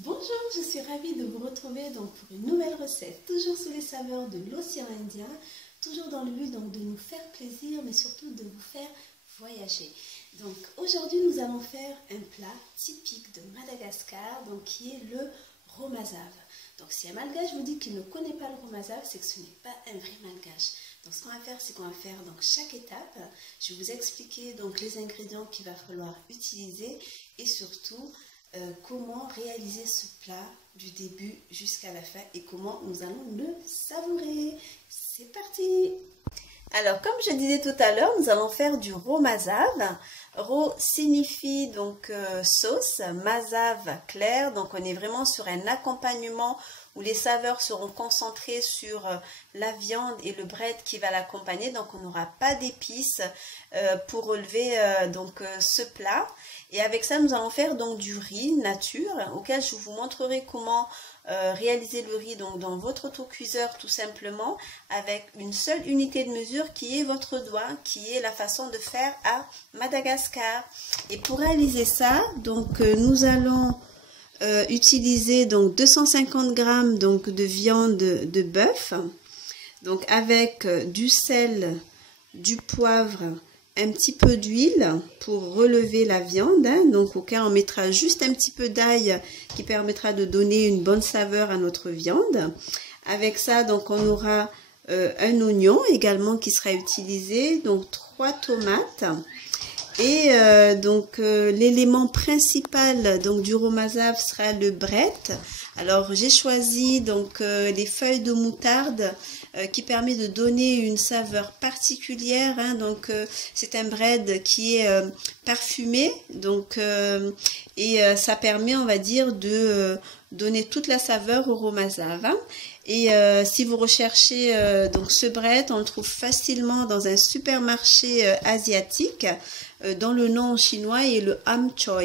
Bonjour, je suis ravie de vous retrouver donc pour une nouvelle recette, toujours sous les saveurs de l'océan Indien, toujours dans le but donc de nous faire plaisir, mais surtout de vous faire voyager. Donc aujourd'hui, nous allons faire un plat typique de Madagascar, donc qui est le romazave. Donc si un malgache vous dit qu'il ne connaît pas le romazave, c'est que ce n'est pas un vrai malgache. Donc ce qu'on va faire, c'est qu'on va faire donc chaque étape. Je vais vous expliquer donc les ingrédients qu'il va falloir utiliser et surtout comment réaliser ce plat du début jusqu'à la fin et comment nous allons le savourer. C'est parti! Alors, comme je disais tout à l'heure, nous allons faire du romazave. Ro signifie donc sauce, mazave clair, donc on est vraiment sur un accompagnement où les saveurs seront concentrées sur la viande et le bread qui va l'accompagner, donc on n'aura pas d'épices pour relever ce plat. Et avec ça, nous allons faire donc du riz nature, auquel je vous montrerai comment réaliser le riz donc dans votre autocuiseur tout simplement, avec une seule unité de mesure qui est votre doigt, qui est la façon de faire à Madagascar. Et pour réaliser ça, donc nous allons utiliser donc 250 g donc de viande de bœuf, donc avec du sel, du poivre, un petit peu d'huile pour relever la viande, hein. Donc au cas on mettra juste un petit peu d'ail qui permettra de donner une bonne saveur à notre viande. Avec ça donc on aura un oignon également qui sera utilisé, donc 3 tomates. Et l'élément principal donc du romazave sera le bread. Alors j'ai choisi donc les feuilles de moutarde qui permet de donner une saveur particulière, hein. Donc c'est un bread qui est parfumé, donc ça permet, on va dire, de donner toute la saveur au romazave, hein. Et si vous recherchez donc ce bread, on le trouve facilement dans un supermarché asiatique dont le nom chinois est le ham choi.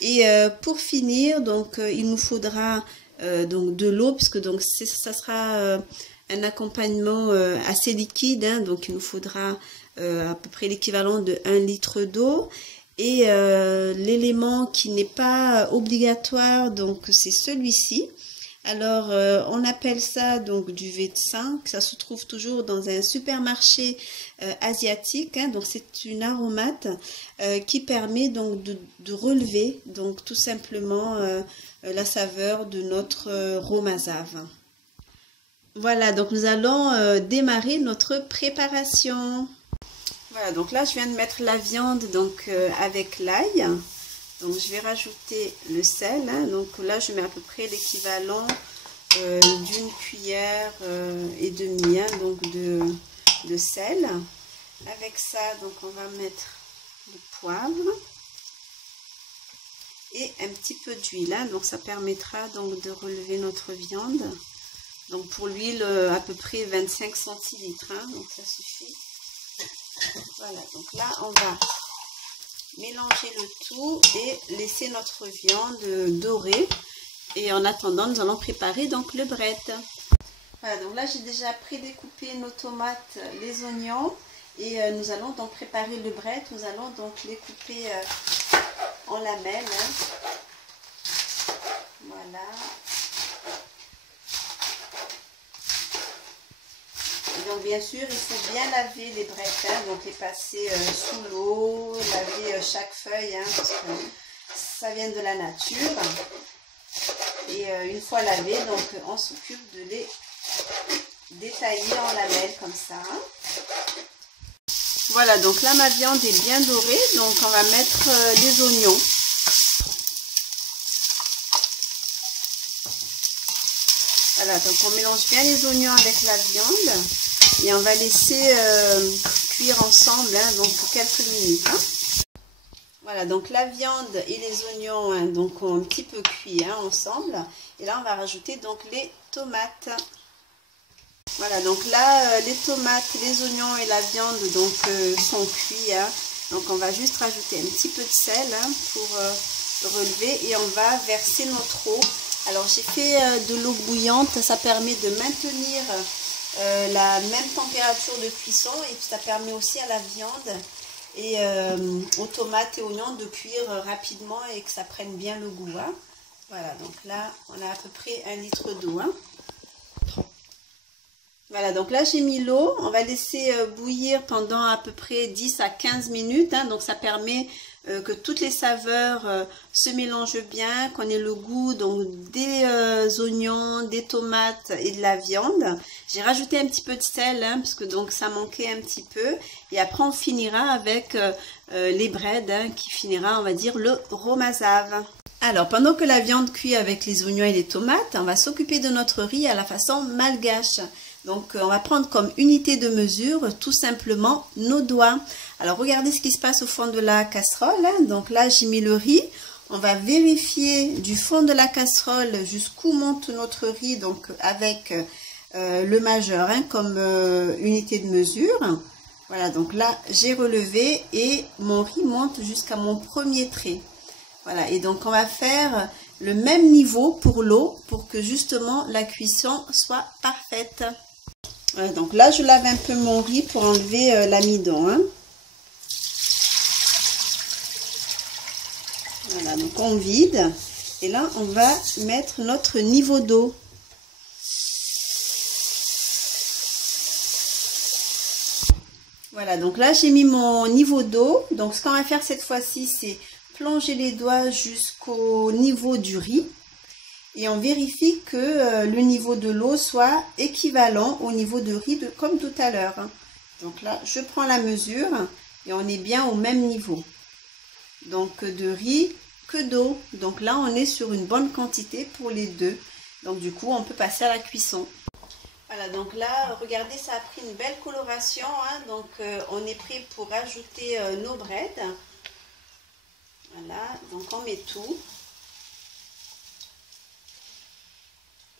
Et pour finir, donc il nous faudra donc de l'eau, puisque donc ça sera un accompagnement assez liquide, hein, donc il nous faudra à peu près l'équivalent de 1 litre d'eau. Et l'élément qui n'est pas obligatoire, donc c'est celui-ci. Alors on appelle ça donc du V5, ça se trouve toujours dans un supermarché asiatique, hein, donc c'est une aromate qui permet donc de relever donc tout simplement la saveur de notre romazave. Voilà, donc nous allons démarrer notre préparation. Voilà, donc là je viens de mettre la viande donc avec l'ail. Donc je vais rajouter le sel, hein. Donc là je mets à peu près l'équivalent d'une cuillère et demie, hein, donc de sel. Avec ça donc on va mettre le poivre et un petit peu d'huile, hein. Donc ça permettra donc de relever notre viande. Donc pour l'huile à peu près 25 centilitres, hein, donc ça suffit. Voilà, donc là on va mélanger le tout et laisser notre viande dorer. Et en attendant, nous allons préparer donc le bread. Voilà, donc là j'ai déjà prédécoupé nos tomates, les oignons, et nous allons donc préparer le bread. Nous allons donc les couper en lamelles, hein. Voilà. Et donc bien sûr, il faut bien laver les brettes, hein, donc les passer sous l'eau, laver chaque feuille, hein, parce que ça vient de la nature. Et une fois lavés, donc on s'occupe de les détailler en lamelles comme ça. Voilà, donc là ma viande est bien dorée, donc on va mettre les oignons. Voilà, donc on mélange bien les oignons avec la viande et on va laisser cuire ensemble, hein, donc pour quelques minutes, hein. Voilà, donc la viande et les oignons, hein, donc ont un petit peu cuit, hein, ensemble. Et là, on va rajouter donc les tomates. Voilà, donc là, les tomates, les oignons et la viande donc sont cuits, hein. Donc on va juste rajouter un petit peu de sel, hein, pour relever et on va verser notre eau. Alors j'ai fait de l'eau bouillante, ça permet de maintenir la même température de cuisson et ça permet aussi à la viande et aux tomates et oignons de cuire rapidement et que ça prenne bien le goût, hein. Voilà, donc là, on a à peu près 1 litre d'eau. Hein. Voilà, donc là, j'ai mis l'eau. On va laisser bouillir pendant à peu près 10 à 15 minutes. Hein, donc, ça permet que toutes les saveurs se mélangent bien, qu'on ait le goût donc des oignons, des tomates et de la viande. J'ai rajouté un petit peu de sel, hein, parce que donc ça manquait un petit peu. Et après, on finira avec les breads, hein, qui finira, on va dire, le romazave. Alors, pendant que la viande cuit avec les oignons et les tomates, on va s'occuper de notre riz à la façon malgache. Donc, on va prendre comme unité de mesure tout simplement nos doigts. Alors, regardez ce qui se passe au fond de la casserole. Hein. Donc là, j'ai mis le riz. On va vérifier du fond de la casserole jusqu'où monte notre riz, donc avec le majeur, hein, comme unité de mesure. Voilà, donc là, j'ai relevé et mon riz monte jusqu'à mon premier trait. Voilà, et donc on va faire le même niveau pour l'eau pour que justement la cuisson soit parfaite. Voilà, donc là, je lave un peu mon riz pour enlever l'amidon. Hein. Voilà, donc on vide. Et là, on va mettre notre niveau d'eau. Voilà, donc là, j'ai mis mon niveau d'eau. Donc, ce qu'on va faire cette fois-ci, c'est plonger les doigts jusqu'au niveau du riz. Et on vérifie que le niveau de l'eau soit équivalent au niveau de riz comme tout à l'heure. Donc là, je prends la mesure et on est bien au même niveau. Donc de riz que d'eau. Donc là, on est sur une bonne quantité pour les deux. Donc du coup, on peut passer à la cuisson. Voilà, donc là, regardez, ça a pris une belle coloration. Hein, donc on est prêt pour ajouter nos breads. Voilà, donc on met tout.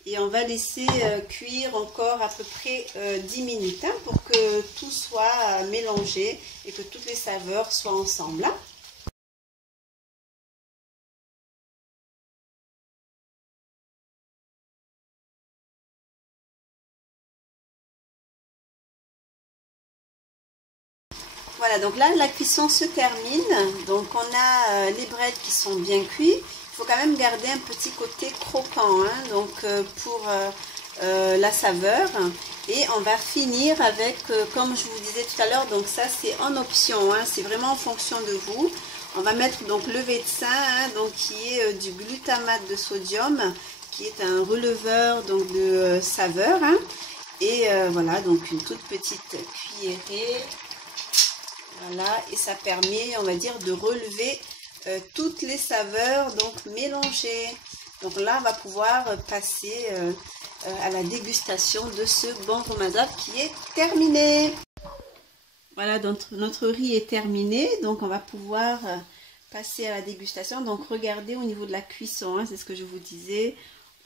Et on va laisser cuire encore à peu près 10 minutes hein, pour que tout soit mélangé et que toutes les saveurs soient ensemble. Hein. Voilà, donc là la cuisson se termine. Donc on a les breads qui sont bien cuits. Il faut quand même garder un petit côté croquant, hein, donc pour la saveur. Et on va finir avec, comme je vous disais tout à l'heure, donc ça c'est en option, hein, c'est vraiment en fonction de vous. On va mettre donc le vétsin, hein, donc qui est du glutamate de sodium, qui est un releveur donc de saveur. Hein, et voilà, donc une toute petite cuillerée. Voilà, et ça permet, on va dire, de relever toutes les saveurs donc mélangées. Donc là, on va pouvoir passer à la dégustation de ce bon romazave qui est terminé. Voilà, donc notre riz est terminé. Donc on va pouvoir passer à la dégustation. Donc regardez au niveau de la cuisson, hein, c'est ce que je vous disais.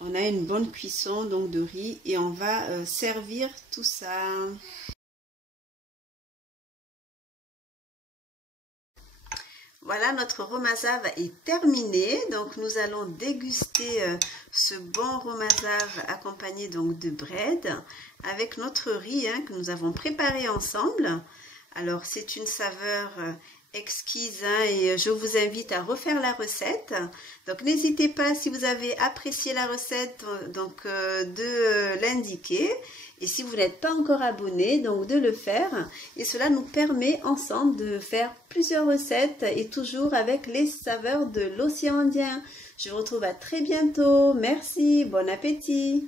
On a une bonne cuisson donc de riz et on va servir tout ça. Voilà, notre romazave est terminé. Donc, nous allons déguster ce bon romazave accompagné donc de bread avec notre riz hein, que nous avons préparé ensemble. Alors, c'est une saveur exquise hein, et je vous invite à refaire la recette. Donc, n'hésitez pas, si vous avez apprécié la recette, donc de l'indiquer. Et si vous n'êtes pas encore abonné, donc de le faire. Et cela nous permet ensemble de faire plusieurs recettes et toujours avec les saveurs de l'océan Indien. Je vous retrouve à très bientôt. Merci, bon appétit.